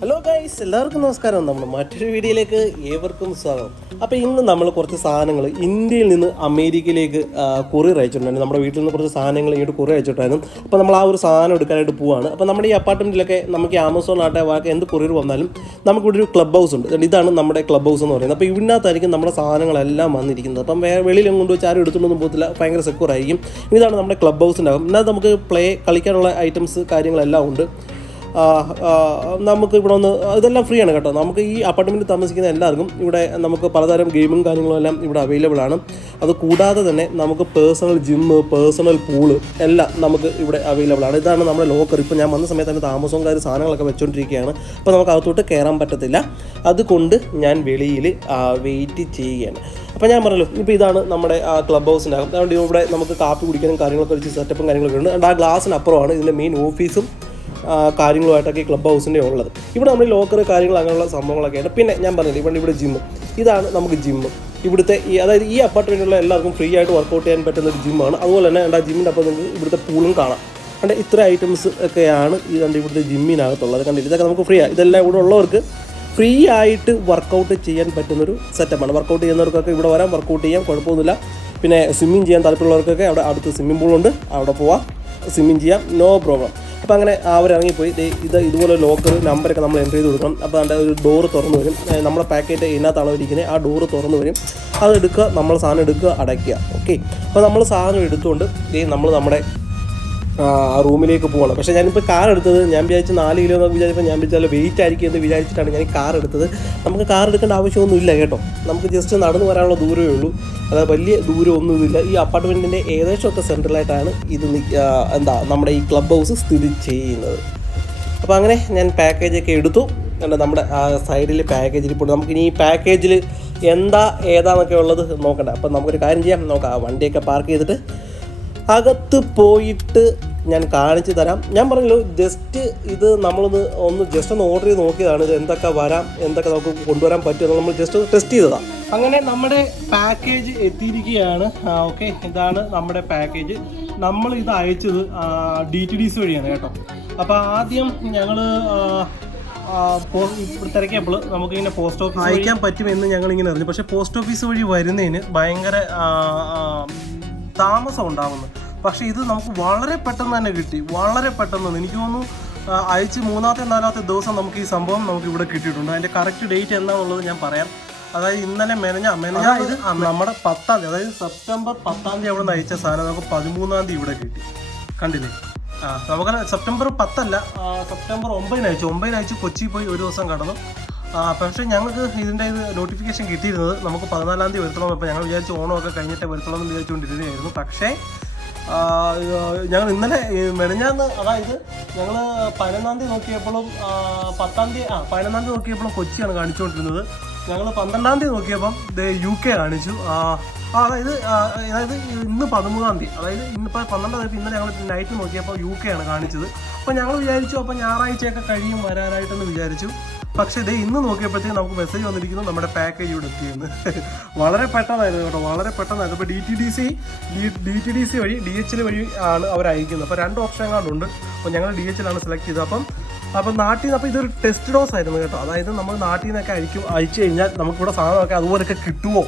Hello guys എല്ലാവർക്കും നമസ്കാരം. നമ്മൾ മറ്റൊരു വീഡിയോയിലേക്ക് ഏവർക്കും സ്വാഗതം. അപ്പോൾ ഇന്ന് നമ്മൾ കുറച്ച് സാധനങ്ങൾ ഇന്ത്യയിൽ നിന്ന് അമേരിക്കയിലേക്ക് കൊറിയർ അയച്ചിട്ടുണ്ടായിരുന്നു. നമ്മുടെ വീട്ടിൽ നിന്ന് കുറച്ച് സാധനങ്ങൾ ഇങ്ങോട്ട് കൊറിയർ അയച്ചിട്ടുണ്ടായിരുന്നു. അപ്പോൾ നമ്മൾ ആ ഒരു സാധനം എടുക്കാനായിട്ട് പോവാണ്. അപ്പോൾ നമ്മുടെ ഈ അപ്പാർട്ട്മെന്റിലൊക്കെ നമുക്ക് ആമസോൺ ആട്ടെ വാക്ക് എന്ത് കൊറിയർ വന്നാലും നമുക്കിവിടെ ഒരു ക്ലബ് ഹൗസ് ഉണ്ട്. ഇതാണ് നമ്മുടെ ക്ലബ് ഹൗസ് എന്ന് പറയുന്നത്. അപ്പോൾ ഇതിനകത്തായിരിക്കും നമ്മുടെ സാധനങ്ങളെല്ലാം വന്നിരിക്കുന്നത്. അപ്പം വേറെ വെളിയിലും കൊണ്ട് വെച്ച് ആരും എടുത്തുകൊണ്ടൊന്നും പോകത്തില്ല. ഭയങ്കര സെക്യൂർ ആയിരിക്കും. ഇതാണ് നമ്മുടെ ക്ലബ് ഹൗസ് അകം എന്നാൽ നമുക്ക് പ്ലേ കളിക്കാനുള്ള ഐറ്റംസ് കാര്യങ്ങളെല്ലാം ഉണ്ട്. നമുക്ക് ഇവിടെ ഒന്ന് ഇതെല്ലാം ഫ്രീ ആണ് കേട്ടോ. നമുക്ക് ഈ അപ്പാർട്ട്മെന്റ് താമസിക്കുന്ന എല്ലാവർക്കും ഇവിടെ നമുക്ക് പലതരം ഗെയിമും കാര്യങ്ങളും എല്ലാം ഇവിടെ അവൈലബിൾ ആണ്. അത് കൂടാതെ തന്നെ നമുക്ക് പേഴ്സണൽ ജിമ്മ് പേഴ്സണൽ പൂൾ എല്ലാം നമുക്ക് ഇവിടെ അവൈലബിൾ ആണ്. ഇതാണ് നമ്മുടെ ലോക്കർ ഇപ്പോൾ ഞാൻ വന്ന സമയത്ത് തന്നെ കാര്യം സാധനങ്ങളൊക്കെ വെച്ചുകൊണ്ടിരിക്കുകയാണ് അപ്പോൾ നമുക്ക് അകത്തോട്ട് കയറാൻ പറ്റത്തില്ല. അതുകൊണ്ട് ഞാൻ വെളിയിൽ വെയിറ്റ് ചെയ്യുകയാണ്. അപ്പോൾ ഞാൻ പറഞ്ഞല്ലോ ഇപ്പോൾ ഇതാണ് നമ്മുടെ ആ ക്ലബ് ഹൗസിന്റെ അതുകൊണ്ട് ഇവിടെ നമുക്ക് കാപ്പി കുടിക്കാനും കാര്യങ്ങളൊക്കെ വെച്ച് സെറ്റപ്പും കാര്യങ്ങളൊക്കെ ഉണ്ട്. ആ ഗ്ലാസിന് അപ്പുറമാണ് ഇതിന്റെ മെയിൻ ഓഫീസും കാര്യങ്ങളുമായിട്ടൊക്കെ ഈ ക്ലബ് ഹൗസിന്റെ ഉള്ളത്. ഇവിടെ നമ്മൾ ലോക്കർ കാര്യങ്ങൾ അങ്ങനെയുള്ള സംഭവങ്ങളൊക്കെയാണ്. പിന്നെ ഞാൻ പറഞ്ഞില്ല ഇവിടെ ഇവിടെ ജിമ്മ് ഇതാണ് നമുക്ക് ജിമ്മ് ഇവിടുത്തെ ഈ അതായത് ഈ അപ്പാർട്ട്മെന്റിലുള്ള എല്ലാവർക്കും ഫ്രീ ആയിട്ട് വർക്കൗട്ട് ചെയ്യാൻ പറ്റുന്ന ഒരു ജിമ്മാണ് അതുപോലെ തന്നെ ആ ജിമ്മിന്റെ അപ്പം നിങ്ങൾക്ക് ഇവിടുത്തെ പൂളും കാണാം. കണ്ട് ഇത്ര ഐറ്റംസ് ഒക്കെയാണ് ഈ കണ്ട് ഇവിടുത്തെ ജിമ്മിനകത്തുള്ളത് കണ്ടില്ല ഇതൊക്കെ നമുക്ക് ഫ്രീ ആണ് ഇതെല്ലാം ഇവിടെ ഉള്ളവർക്ക് ഫ്രീ ആയിട്ട് വർക്കൗട്ട് ചെയ്യാൻ പറ്റുന്നൊരു സെറ്റപ്പാണ് വർക്കൗട്ട് ചെയ്യുന്നവർക്കൊക്കെ ഇവിടെ വരാം വർക്കൗട്ട് ചെയ്യാം കുഴപ്പമൊന്നുമില്ല. പിന്നെ സ്വിമ്മിങ് ചെയ്യാൻ താല്പര്യമുള്ളവർക്കൊക്കെ അവിടെ അടുത്ത് സ്വിമ്മിംഗ് പൂളുണ്ട് അവിടെ പോവാം സ്വിമ്മിങ് ചെയ്യാം നോ പ്രോബ്ലം അപ്പോൾ അങ്ങനെ അവർ ഇറങ്ങിപ്പോയി ഇത് ഇതുപോലെ ലോക്കർ നമ്പറൊക്കെ നമ്മൾ എന്റർ ചെയ്ത് കൊടുക്കണം. അപ്പോൾ അതിന്റെ ഒരു ഡോറ് തുറന്നു വരും. നമ്മുടെ പാക്കറ്റ് ഇതിനകത്താണോ ഇരിക്കുന്നത് ആ ഡോറ് തുറന്നു വരും. അത് എടുക്കുക നമ്മൾ സാധനം എടുക്കുക അടയ്ക്കുക. ഓക്കെ അപ്പോൾ നമ്മൾ സാധനം എടുത്തുകൊണ്ട് നമ്മൾ നമ്മുടെ ആ റൂമിലേക്ക് പോകണം പക്ഷേ ഞാനിപ്പോൾ കാർ എടുത്തത് ഞാൻ വിചാരിച്ച് നാല് കിലോ എന്നൊക്കെ വിചാരിച്ചപ്പോൾ ഞാൻ വിചാരിച്ചാൽ വെയിറ്റ് ആയിരിക്കും എന്ന് വിചാരിച്ചിട്ടാണ് ഞാൻ കാർ എടുത്തത്. നമുക്ക് കാർ എടുക്കേണ്ട ആവശ്യമൊന്നുമില്ല കേട്ടോ. നമുക്ക് ജസ്റ്റ് നടന്നു വരാനുള്ള ദൂരമേ ഉള്ളൂ. അതായത് വലിയ ദൂരമൊന്നുമില്ല. ഈ അപ്പാർട്ട്മെന്റിന്റെ ഏകദേശമൊക്കെ സെൻട്രലായിട്ടാണ് ഇത് എന്താ നമ്മുടെ ഈ ക്ലബ് ഹൗസ് സ്ഥിതി ചെയ്യുന്നത്. അപ്പോൾ അങ്ങനെ ഞാൻ പാക്കേജൊക്കെ എടുത്തു. കണ്ടോ നമ്മുടെ ആ സൈഡിൽ പാക്കേജിൽ ഇപ്പോൾ നമുക്ക് ഇനി ഈ പാക്കേജിൽ എന്താ ഏതാന്നൊക്കെ ഉള്ളത് നോക്കണ്ട. അപ്പം നമുക്കൊരു കാര്യം ചെയ്യാം. നോക്കാം ആ വണ്ടിയൊക്കെ പാർക്ക് ചെയ്തിട്ട് അകത്ത് പോയിട്ട് ഞാൻ കാണിച്ചു തരാം. ഞാൻ പറഞ്ഞല്ലോ ജസ്റ്റ് ഇത് നമ്മളൊന്ന് ഒന്ന് ജസ്റ്റ് ഒന്ന് ഓർഡർ ചെയ്ത് നോക്കിയതാണ് ഇത് എന്തൊക്കെ വരാം എന്തൊക്കെ നമുക്ക് കൊണ്ടുവരാൻ പറ്റും നമ്മൾ ജസ്റ്റ് ടെസ്റ്റ് ചെയ്തതാ. അങ്ങനെ നമ്മുടെ പാക്കേജ് എത്തിയിരിക്കുകയാണ്. ഓക്കെ ഇതാണ് നമ്മുടെ പാക്കേജ് നമ്മൾ ഇത് അയച്ചത് ഡി ടി ഡി സി വഴിയാണ് കേട്ടോ. അപ്പോൾ ആദ്യം ഞങ്ങൾ തിരക്കിയപ്പോൾ നമുക്കിങ്ങനെ പോസ്റ്റ് ഓഫീസ് അയക്കാൻ പറ്റുമെന്ന് ഞങ്ങൾ ഇങ്ങനെ അറിഞ്ഞു. പക്ഷേ പോസ്റ്റ് ഓഫീസ് വഴി വരുന്നതിന് ഭയങ്കര താമസം ഉണ്ടാവുന്നു. പക്ഷേ ഇത് നമുക്ക് വളരെ പെട്ടെന്ന് തന്നെ കിട്ടി. വളരെ പെട്ടെന്ന്. എനിക്ക് തോന്നുന്നു അയച്ച് മൂന്നാമത്തെ നാലാമത്തെ ദിവസം നമുക്ക് ഈ സംഭവം നമുക്ക് ഇവിടെ കിട്ടിയിട്ടുണ്ട്. അതിന്റെ കറക്റ്റ് ഡേറ്റ് എന്താണെന്നുള്ളത് ഞാൻ പറയാം. അതായത് ഇന്നലെ മെനഞ്ഞ മെനഞ്ഞ ഇത് നമ്മുടെ പത്താം തീയതി അതായത് സെപ്റ്റംബർ പത്താം തീയതി അവിടെ നിന്ന് അയച്ച സാധനം നമുക്ക് പതിമൂന്നാം തീയതി ഇവിടെ കിട്ടി. കണ്ടില്ലേ? ആ നമുക്ക് സെപ്റ്റംബർ പത്തല്ല സെപ്റ്റംബർ ഒമ്പതിന് അയച്ചു. ഒമ്പതിന് അയച്ചു കൊച്ചി പോയി ഒരു ദിവസം കടന്നു. പക്ഷേ ഞങ്ങൾക്ക് ഇതിന്റെ ഇത് നോട്ടിഫിക്കേഷൻ കിട്ടിയിരുന്നത് നമുക്ക് പതിനാലാം തീയതി വരുത്തണം അപ്പോൾ ഞങ്ങൾ വിചാരിച്ച് ഓണമൊക്കെ കഴിഞ്ഞിട്ട് വരുത്തണം എന്ന് വിചാരിച്ചുകൊണ്ടിരുന്നതായിരുന്നു. പക്ഷേ ഞങ്ങൾ ഇന്നലെ മെനഞ്ഞാന്ന് അതായത് ഞങ്ങൾ പതിനൊന്നാം തീയതി നോക്കിയപ്പോഴും പത്താം തീയതി ആ പതിനൊന്നാം തീയതി നോക്കിയപ്പോഴും കൊച്ചിയാണ് കാണിച്ചുകൊണ്ടിരുന്നത്. ഞങ്ങൾ പന്ത്രണ്ടാം തീയതി നോക്കിയപ്പം യു കെ കാണിച്ചു. അതായത് അതായത് ഇന്ന് പതിമൂന്നാം തീയതി അതായത് ഇന്നിപ്പോൾ പന്ത്രണ്ടാം തീയതി ഇന്നലെ ഞങ്ങൾ നൈറ്റ് നോക്കിയപ്പോൾ യു കെ ആണ് കാണിച്ചത്. അപ്പോൾ ഞങ്ങൾ വിചാരിച്ചു അപ്പോൾ ഞായറാഴ്ചയൊക്കെ കഴിയും വരാനായിട്ടെന്ന് വിചാരിച്ചു. പക്ഷേ ഇതേ ഇന്ന് നോക്കിയപ്പോഴത്തേക്ക് നമുക്ക് മെസ്സേജ് വന്നിരിക്കുന്നു നമ്മുടെ പാക്കേജ് ഇവിടെ എത്തിയെന്ന് വളരെ പെട്ടെന്നായിരുന്നു കേട്ടോ വളരെ പെട്ടെന്നായിരുന്നു. അപ്പോൾ D T D C D T D C വഴി ഡി എച്ച് എൽ വഴി ആണ് അവർ അയക്കുന്നത്. അപ്പോൾ രണ്ട് ഓപ്ഷൻ കാണുന്നുണ്ട് അപ്പോൾ ഞങ്ങൾ ഡി എച്ച് എല്ലാണ് സെലക്ട് ചെയ്തത്. അപ്പം അപ്പം നാട്ടിൽ നിന്ന് അപ്പോൾ ഇതൊരു ടെസ്റ്റ് ഡോസ് ആയിരുന്നു കേട്ടോ. അതായത് നമ്മൾ നാട്ടിൽ നിന്നൊക്കെ അയക്കും അയച്ചു കഴിഞ്ഞാൽ നമുക്കിവിടെ സാധനമൊക്കെ അതുപോലെയൊക്കെ കിട്ടുമോ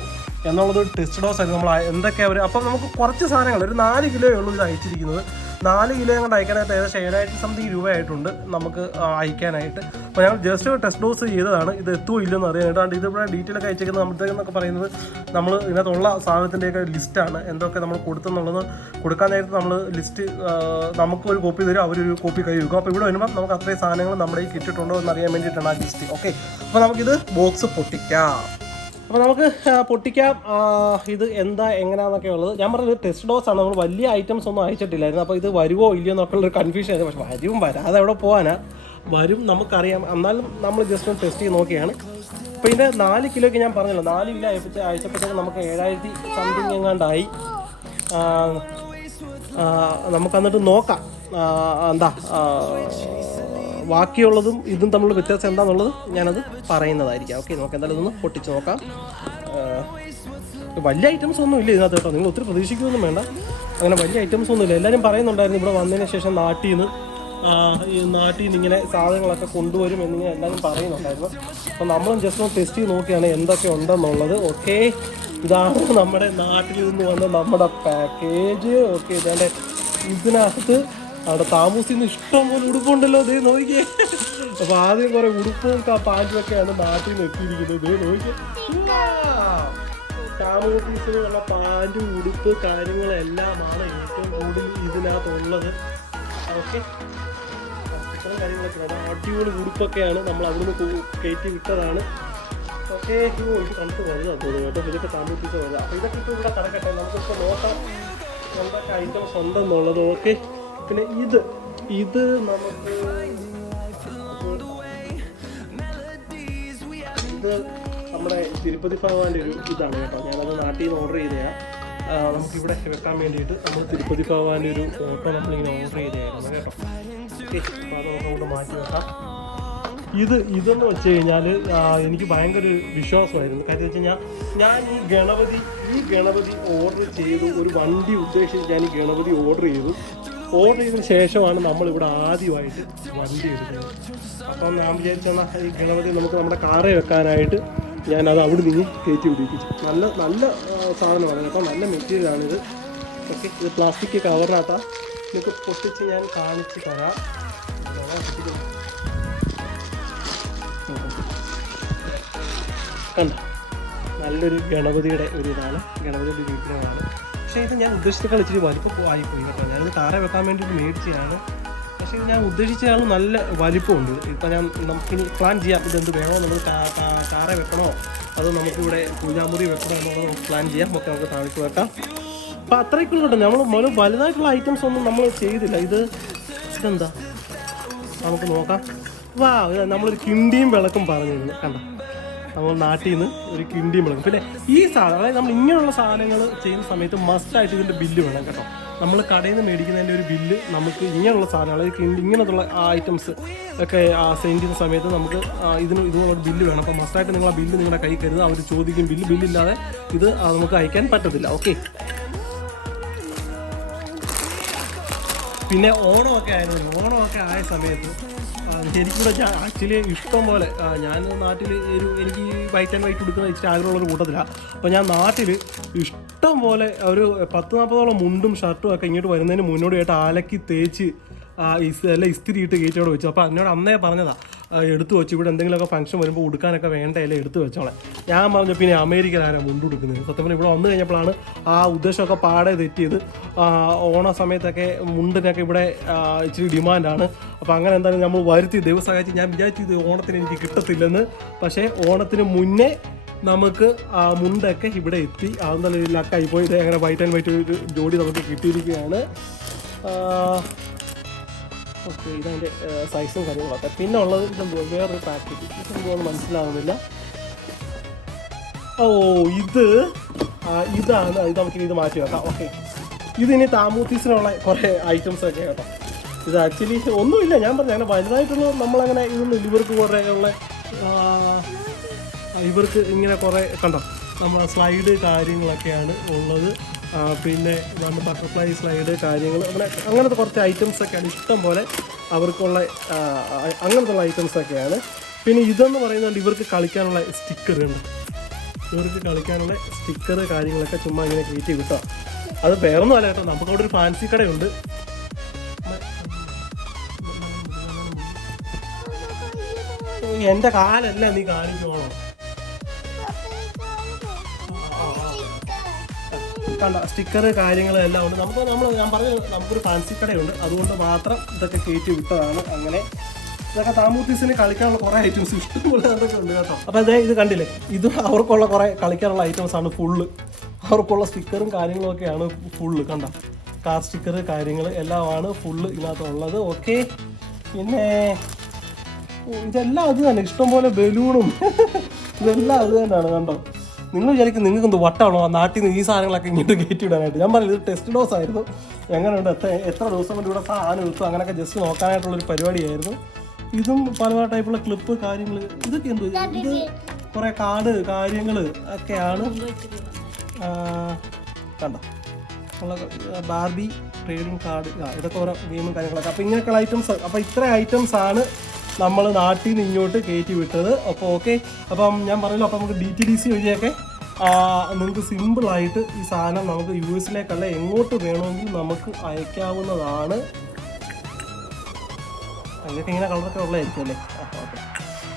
എന്നുള്ളത് ടെസ്റ്റ് ഡോസ് ആയിരുന്നു നമ്മൾ എന്തൊക്കെ അവർ അപ്പം നമുക്ക് കുറച്ച് സാധനങ്ങൾ ഒരു നാല് കിലോയേ ഉള്ളൂ ഇത് അയച്ചിരിക്കുന്നത്. നാല് കിലോ കൊണ്ട് അയക്കാനായിട്ട് ഏകദേശം ഏഴായിരത്തി സംതിങ് രൂപയായിട്ടുണ്ട് നമുക്ക് അയക്കാനായിട്ട്. അപ്പോൾ ഞങ്ങൾ ജസ്റ്റ് ഒരു ടെസ്റ്റ് ഡോസ് ചെയ്തതാണ്. ഇത് എത്തുമോ ഇല്ലെന്ന് അറിയാനായിട്ട് അതുകൊണ്ട് ഇതിവിടെ ഡീറ്റെയിൽ ഒക്കെ അയച്ചേക്കുന്നത് നമ്മളത്തേക്കെന്നൊക്കെ പറയുന്നത് നമ്മൾ ഇതിനകത്തുള്ള സാധനത്തിന്റെയൊക്കെ ലിസ്റ്റാണ് എന്തൊക്കെ നമ്മൾ കൊടുത്തെന്നുള്ളത് കൊടുക്കാൻ നേരത്ത് നമ്മൾ ലിസ്റ്റ് നമുക്ക് ഒരു കോപ്പി തരും അവരൊരു കോപ്പി കൈ വെക്കും. അപ്പോൾ ഇവിടെ വരുമ്പോൾ നമുക്ക് അത്രയും സാധനങ്ങൾ നമ്മുടെ ഈ കിട്ടിയിട്ടുണ്ടോ എന്ന് അറിയാൻ വേണ്ടിയിട്ടാണ് ആ ലിസ്റ്റ് ഓക്കെ അപ്പോൾ നമുക്കിത് ബോക്സ് പൊട്ടിക്കാം. അപ്പോൾ നമുക്ക് പൊട്ടിക്കാം. ഇത് എന്താ എങ്ങനെയാണെന്നൊക്കെ ഉള്ളത്. ഞാൻ പറഞ്ഞത് ടെസ്റ്റ് ഡോസ് ആണ്. നമ്മൾ വലിയ ഐറ്റംസ് ഒന്നും അയച്ചിട്ടില്ലായിരുന്നു. അപ്പോൾ ഇത് വരുമോ ഇല്ലയോ എന്നൊക്കെ ഉള്ളൊരു കൺഫ്യൂഷൻ ആയിരുന്നു. പക്ഷെ വരും വരാതെ എവിടെ പോകാനാ വരും നമുക്കറിയാം. എന്നാലും നമ്മൾ ജസ്റ്റ് ഒന്ന് ടെസ്റ്റ് ചെയ്ത് നോക്കിയാണ്. അപ്പോൾ ഇതിന്റെ നാല് കിലോയ്ക്ക് ഞാൻ പറഞ്ഞല്ലോ നാല് കിലോ അയപ്പിച്ച് അയച്ചപ്പോഴത്തേക്ക് നമുക്ക് ഏഴായിരത്തി സംതിങ് എങ്ങാണ്ടായി. നമുക്കന്നിട്ട് നോക്കാം. എന്താ ബാക്കിയുള്ളതും ഇതും തമ്മിലുള്ള വ്യത്യാസം എന്താണെന്നുള്ളത് ഞാനത് പറയുന്നതായിരിക്കാം. ഓക്കെ നമുക്ക് എന്തായാലും ഇതൊന്ന് പൊട്ടിച്ച് നോക്കാം. വലിയ ഐറ്റംസ് ഒന്നും ഇല്ല ഇതിനകത്ത് കേട്ടോ. നിങ്ങൾ ഒത്തിരി പ്രതീക്ഷിക്കുകയൊന്നും വേണ്ട. അങ്ങനെ വലിയ ഐറ്റംസ് ഒന്നും ഇല്ല. എല്ലാവരും പറയുന്നുണ്ടായിരുന്നു ഇവിടെ വന്നതിന് ശേഷം നാട്ടിൽ നിന്ന് നാട്ടിൽ നിന്ന് ഇങ്ങനെ സാധനങ്ങളൊക്കെ കൊണ്ടുവരും എന്നിങ്ങനെ എല്ലാവരും പറയുന്നുണ്ടായിരുന്നു. അപ്പോൾ നമ്മളും ജസ്റ്റ് ഒന്ന് ടെസ്റ്റ് ചെയ്ത് നോക്കിയാണ് എന്തൊക്കെ ഉണ്ടെന്നുള്ളത്. ഓക്കെ ഇതാണ് നമ്മുടെ നാട്ടിൽ നിന്ന് വന്ന നമ്മുടെ പാക്കേജ് ഓക്കെ ഇതാണ് ഇതിനകത്ത് അവിടെ താമസിന്ന് ഇഷ്ടം പോലെ ഉടുപ്പുണ്ടല്ലോ. ദേ നോക്കിയേ. അപ്പൊ ആദ്യം കുറേ ഉടുപ്പും പാന്റും ഒക്കെയാണ് നാട്ടിൽ നിന്ന് എത്തിയിരിക്കുന്നത്. ദേ നോക്കിയേ. താമസിലുള്ള പാന്റും ഉടുപ്പ് കാര്യങ്ങളെല്ലാമാണ് ഏറ്റവും കൂടുതൽ ഇതിനകത്തുള്ളത്. ഓക്കെ. കാര്യങ്ങളൊക്കെ ആണ്. അടിപൊളി ഉടുപ്പൊക്കെയാണ് നമ്മൾ അവിടുന്ന് കയറ്റി വിട്ടതാണ്. ഓക്കെ. ഇത് കണ്ടു വരുന്നത് തോന്നുന്നു കേട്ടോ. ഇതൊക്കെ താമസിച്ച് വരുന്നത് അപ്പോൾ ഇതൊക്കെ ഇപ്പോൾ ഇവിടെ കടക്കട്ടെ. നമുക്കിപ്പോൾ നോക്കാം. നമ്മുടെ ഐറ്റം സ്വന്തം എന്നുള്ളത് ഓക്കെ. പിന്നെ ഇത് ഇത് നമുക്ക് ഇത് നമ്മുടെ തിരുപ്പതി ഭഗവാന്റെ ഒരു ഇതാണ് കേട്ടോ. ഞാനത് നാട്ടിൽ നിന്ന് ഓർഡർ ചെയ്തതാണ് നമുക്കിവിടെ വെക്കാൻ വേണ്ടിയിട്ട് നമ്മൾ തിരുപ്പതി ഭഗവാന്റെ ഒരു ഫോട്ടോ നമ്മളിങ്ങനെ ഓർഡർ ചെയ്തായിരുന്നു കേട്ടോ. അത് മാറ്റി വെക്കാം. ഇത് ഇതെന്ന് വെച്ച് കഴിഞ്ഞാൽ എനിക്ക് ഭയങ്കര ഒരു വിശ്വാസമായിരുന്നു. കാര്യം വെച്ച് കഴിഞ്ഞാൽ ഞാൻ ഈ ഗണപതി ഈ ഗണപതി ഓർഡർ ചെയ്തു ഒരു വണ്ടി ഉദ്ദേശിച്ച് ഞാൻ ഈ ഗണപതി ഓർഡർ ചെയ്തു. ഓർഡർ ശേഷമാണ് നമ്മൾ ഇവിടെ ആദ്യമായിട്ട് വണ്ടി എടുക്കുന്നത്. അപ്പം ഞാൻ വിചാരിച്ചാൽ ഈ ഗണപതി നമുക്ക് നമ്മുടെ കാറേ വെക്കാനായിട്ട് ഞാൻ അത് അവിടെ നിന്ന് കയറ്റി പിടിപ്പിച്ചു നല്ല നല്ല സാധനമാണ്. കേട്ടോ നല്ല മെറ്റീരിയലാണിത് ഓക്കെ ഇത് പ്ലാസ്റ്റിക് കവറിനകത്താ നിങ്ങൾക്ക് പൊട്ടിച്ച് ഞാൻ കാണിച്ച് തരാം. കണ്ട? നല്ലൊരു ഗണപതിയുടെ ഒരു ഇതാണ്. ഗണപതിയുടെ വിഗ്രഹമാണ്. പക്ഷേ ഇത് ഞാൻ ഉദ്ദേശിച്ചേക്കാൾ ഇച്ചിരി വലിപ്പം ആയിപ്പോയി കേട്ടോ. ഞാനിത് താറെ വെക്കാൻ വേണ്ടിയിട്ട് മേടിച്ചതാണ്. പക്ഷേ ഇത് ഞാൻ ഉദ്ദേശിച്ചയാൾ നല്ല വലിപ്പമുണ്ട്. ഇപ്പം ഞാൻ നമുക്ക് ഇനി പ്ലാൻ ചെയ്യാം. ഇതെന്ത് വേണോ നമ്മൾ താറെ വെക്കണോ? അതോ നമുക്കിവിടെ പൂജാമുറി വെക്കണോ എന്നുള്ളത് പ്ലാൻ ചെയ്യാം. ഒക്കെ നമുക്ക് താഴേക്ക് വെക്കാം. അപ്പം അത്രയ്ക്കുള്ള കേട്ടോ. നമ്മൾ മോന് വലുതായിട്ടുള്ള ഐറ്റംസ് ഒന്നും നമ്മൾ ചെയ്തില്ല. ഇത് ഇതെന്താ? നമുക്ക് നോക്കാം. വാ നമ്മളൊരു കിണ്ടിയും വിളക്കും പറഞ്ഞിരുന്നു. കണ്ട? നമ്മൾ നാട്ടിൽ നിന്ന് ഒരു കിണ്ടിയും വിളക്കും പിന്നെ ഈ സാധനം അതായത് നമ്മൾ ഇങ്ങനെയുള്ള സാധനങ്ങൾ ചെയ്യുന്ന സമയത്ത് മസ്റ്റായിട്ട് ഇതിന്റെ ബില്ല് വേണം കേട്ടോ. നമ്മൾ കടയിൽ നിന്ന് മേടിക്കുന്നതിന്റെ ഒരു ബില്ല് നമുക്ക് ഇങ്ങനെയുള്ള സാധനങ്ങൾ അതായത് കിണ്ടി ഇങ്ങനത്തുള്ള ഐറ്റംസ് ഒക്കെ സെൻഡ് ചെയ്യുന്ന സമയത്ത് നമുക്ക് ഇതിന് ഇതിനുള്ള ബില്ല് വേണം. അപ്പോൾ മസ്റ്റായിട്ട് നിങ്ങൾ ആ ബില്ല് നിങ്ങളുടെ കൈ കരുത് അവർ ചോദിക്കും ബില്ല് ബില്ലില്ലാതെ ഇത് നമുക്ക് അയക്കാൻ പറ്റത്തില്ല. ഓക്കെ പിന്നെ ഓണമൊക്കെ ആയിരുന്നു. ഓണമൊക്കെ ആയ സമയത്ത് ശരിക്കും ആക്ച്വലി ഇഷ്ടം പോലെ ഞാൻ നാട്ടിൽ ഒരു എനിക്ക് വൈറ്റ് ആൻഡ് വൈറ്റ് എടുക്കുന്ന ഇച്ചിരി ആഗ്രഹമുള്ളൊരു കൂട്ടത്തിലാണ് അപ്പോൾ ഞാൻ നാട്ടിൽ ഇഷ്ടം പോലെ ഒരു പത്ത് നാൽപ്പതോളം മുണ്ടും ഷർട്ടും ഒക്കെ ഇങ്ങോട്ട് വരുന്നതിന് മുന്നോടിയായിട്ട് ആലക്കി തേച്ച് ആ, ഇസ് എല്ലാം ഇസ്തിരി ഇട്ട് കയറ്റി വെച്ചു. അപ്പോൾ എന്നോട് അന്നേ പറഞ്ഞതാ ആ, എടുത്തു വെച്ചു. ഇവിടെ എന്തെങ്കിലുമൊക്കെ ഫംഗ്ഷൻ വരുമ്പോൾ ഉടുക്കാനൊക്കെ വേണ്ടല്ലേ എടുത്തു വെച്ചോളെ. ഞാൻ പറഞ്ഞു പിന്നെ അമേരിക്കയിലാരാ മുണ്ട് കൊടുക്കുന്നത് സത്യം പറഞ്ഞാൽ ഇവിടെ വന്നു കഴിഞ്ഞപ്പോഴാണ് ആ ഉദ്ദേശമൊക്കെ പാടെ തെറ്റിയത്. ഓണ സമയത്തൊക്കെ മുണ്ടിനൊക്കെ ഇവിടെ ഇച്ചിരി ഡിമാൻഡാണ് അപ്പോൾ അങ്ങനെ എന്തായാലും നമ്മൾ വരുത്തി ദൈവം സഹായിച്ച്. ഞാൻ വിചാരിച്ചു ഇത് ഓണത്തിന് എനിക്ക് കിട്ടത്തില്ലെന്ന്. പക്ഷേ ഓണത്തിന് മുന്നേ നമുക്ക് ആ മുണ്ടൊക്കെ ഇവിടെ എത്തി. ഒരു ലക്കായി പോയി. ഇത് അങ്ങനെ വൈറ്റ് ആൻഡ് വൈറ്റ് ഒരു ജോഡി നമുക്ക് കിട്ടിയിരിക്കുകയാണ്. ഓക്കെ ഇതതിന്റെ സൈസും കാര്യങ്ങളൊക്കെ പിന്നെ ഉള്ളത് ഇതെന്തോ വേറൊരു പാക്കറ്റ് ഇതെന്തോന്ന് മനസ്സിലാവുന്നില്ല. ഓ ഇത് ഇതാണ്. ഇത് നമുക്ക് ഇത് മാറ്റി വെക്കാം. ഓക്കെ. ഇതിനി താമൂത്തീസിനുള്ള കുറേ ഐറ്റംസ് ഒക്കെ കേട്ടോ. ഇത് ആക്ച്വലി ഒന്നുമില്ല. ഞാൻ പറഞ്ഞു അങ്ങനെ വലുതായിട്ടുള്ള നമ്മളങ്ങനെ ഇതൊന്നും ഇവർക്ക് കുറേ ഉള്ള ഇവർക്ക് ഇങ്ങനെ കുറേ കണ്ടോ? നമ്മൾ സ്ലൈഡ് കാര്യങ്ങളൊക്കെയാണ് ഉള്ളത്. പിന്നെ നമ്മൾ ബട്ടർഫ്ലൈ സ്ലൈഡ് കാര്യങ്ങൾ അങ്ങനെ അങ്ങനത്തെ കുറച്ച് ഐറ്റംസ് ഒക്കെയാണ് ഇഷ്ടം പോലെ അവർക്കുള്ള അങ്ങനത്തുള്ള അങ്ങനത്തെ ഉള്ള ഐറ്റംസ് ഒക്കെയാണ്. പിന്നെ ഇതെന്ന് പറയുന്നത് ഇവർക്ക് കളിക്കാനുള്ള സ്റ്റിക്കറുണ്ട് ഇവർക്ക് കളിക്കാനുള്ള സ്റ്റിക്കർ കാര്യങ്ങളൊക്കെ ചുമ്മാ ഇങ്ങനെ കയറ്റി കിട്ടാം. അത് വേറൊന്നും അല്ല കേട്ടോ. നമുക്ക് അവിടെ ഒരു ഫാൻസി കടയുണ്ട്. എന്റെ കാലല്ല നീ കാണിക്കണോ കണ്ട സ്റ്റിക്കർ കാര്യങ്ങളെല്ലാം ഉണ്ട്. നമുക്ക് നമ്മൾ ഞാൻ പറഞ്ഞ നമുക്കൊരു ഫാൻസി കടയുണ്ട്. അതുകൊണ്ട് മാത്രം ഇതൊക്കെ കയറ്റി വിട്ടതാണ് അങ്ങനെ. ഇതൊക്കെ താമൂത്തീസിന് കളിക്കാനുള്ള കുറേ ഐറ്റംസ് ഇഷ്ടംപോലെ അതൊക്കെ ഉണ്ട് കേട്ടോ. അപ്പോൾ അതെ ഇത് കണ്ടില്ലേ? ഇത് അവർക്കുള്ള കുറേ കളിക്കാനുള്ള ഐറ്റംസ് ആണ് ഫുള്ള് അവർക്കുള്ള സ്റ്റിക്കറും കാര്യങ്ങളൊക്കെയാണ് ഫുള്ള് കണ്ട? കാർ സ്റ്റിക്കർ കാര്യങ്ങൾ എല്ലാമാണ് ഫുള്ള് ഇതിനകത്ത് ഉള്ളത് ഓക്കെ പിന്നെ ഇതെല്ലാം അത് തന്നെ. ഇഷ്ടംപോലെ ബലൂണും ഇതെല്ലാം അത് തന്നെയാണ് കണ്ടോ? നിങ്ങൾ വിചാരിക്കും നിങ്ങൾക്ക് എന്ത് വട്ടാണോ? ആ നാട്ടിൽ നിന്ന് ഈ സാധനങ്ങളൊക്കെ ഇങ്ങോട്ട് കയറ്റി വിടാനായിട്ട് ഞാൻ പറഞ്ഞത് ഇത് ടെസ്റ്റ് ഡോസ് ആയിരുന്നു. എങ്ങനെയുണ്ട്? എത്ര എത്ര ദിവസം കൊണ്ട് ഇവിടെ സാധനം എടുത്തു അങ്ങനെയൊക്കെ ജസ്റ്റ് നോക്കാനായിട്ടുള്ളൊരു പരിപാടിയായിരുന്നു. ഇതും പല ടൈപ്പുള്ള ക്ലിപ്പ് കാര്യങ്ങൾ ഇതൊക്കെ എന്ത്? ഇത് കുറേ കാർഡ് കാര്യങ്ങൾ ഒക്കെയാണ്. കണ്ട കണ്ടോ. ഉള്ള ബാർബി ട്രേഡിംഗ് കാർഡ് ഇതൊക്കെ ഓരോ ഗെയിമും കാര്യങ്ങളൊക്കെ. അപ്പോൾ ഇങ്ങനെയൊക്കെയുള്ള ഐറ്റംസ് അപ്പോൾ ഇത്ര ഐറ്റംസ് ആണ് നമ്മൾ നാട്ടിൽ നിന്ന് ഇങ്ങോട്ട് കയറ്റി വിട്ടത്. അപ്പോൾ ഓക്കെ അപ്പം ഞാൻ പറഞ്ഞല്ലോ അപ്പോൾ നമുക്ക് ഡി ടി ഡി സി വഴിയൊക്കെ നിങ്ങൾക്ക് സിമ്പിളായിട്ട് ഈ സാധനം നമുക്ക് യു എസിലേക്കല്ല എങ്ങോട്ട് വേണമെങ്കിലും നമുക്ക് അയക്കാവുന്നതാണ്. ഇതൊക്കെ ഇങ്ങനെ കളറൊക്കെ ഉള്ളതായിരിക്കും അല്ലേ? ഓക്കെ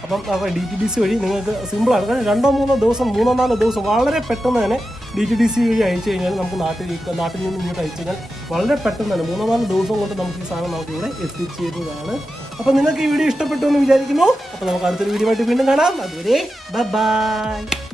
അപ്പം ഡി ടി ഡി സി വഴി നിങ്ങൾക്ക് സിമ്പിളാണ് കാരണം രണ്ടോ മൂന്നോ ദിവസം മൂന്നോ നാലോ ദിവസം വളരെ പെട്ടെന്ന് തന്നെ ഡി ടി ഡി സി വഴി അയച്ചു കഴിഞ്ഞാൽ നമുക്ക് നാട്ടിൽ നാട്ടിൽ നിന്ന് ഇങ്ങോട്ട് അയച്ചു കഴിഞ്ഞാൽ വളരെ പെട്ടെന്ന് തന്നെ മൂന്നോ നാലോ ദിവസം കൊണ്ട് നമുക്ക് ഈ സാധനം നമുക്ക് ഇവിടെ എത്തിച്ചേരുന്നതാണ്. അപ്പോൾ നിങ്ങൾക്ക് ഈ വീഡിയോ ഇഷ്ടപ്പെട്ടു എന്ന് വിചാരിക്കുന്നു. അപ്പോൾ നമുക്ക് അടുത്തൊരു വീഡിയോ ആയിട്ട് വീണ്ടും കാണാം. അതുവരെ ബൈ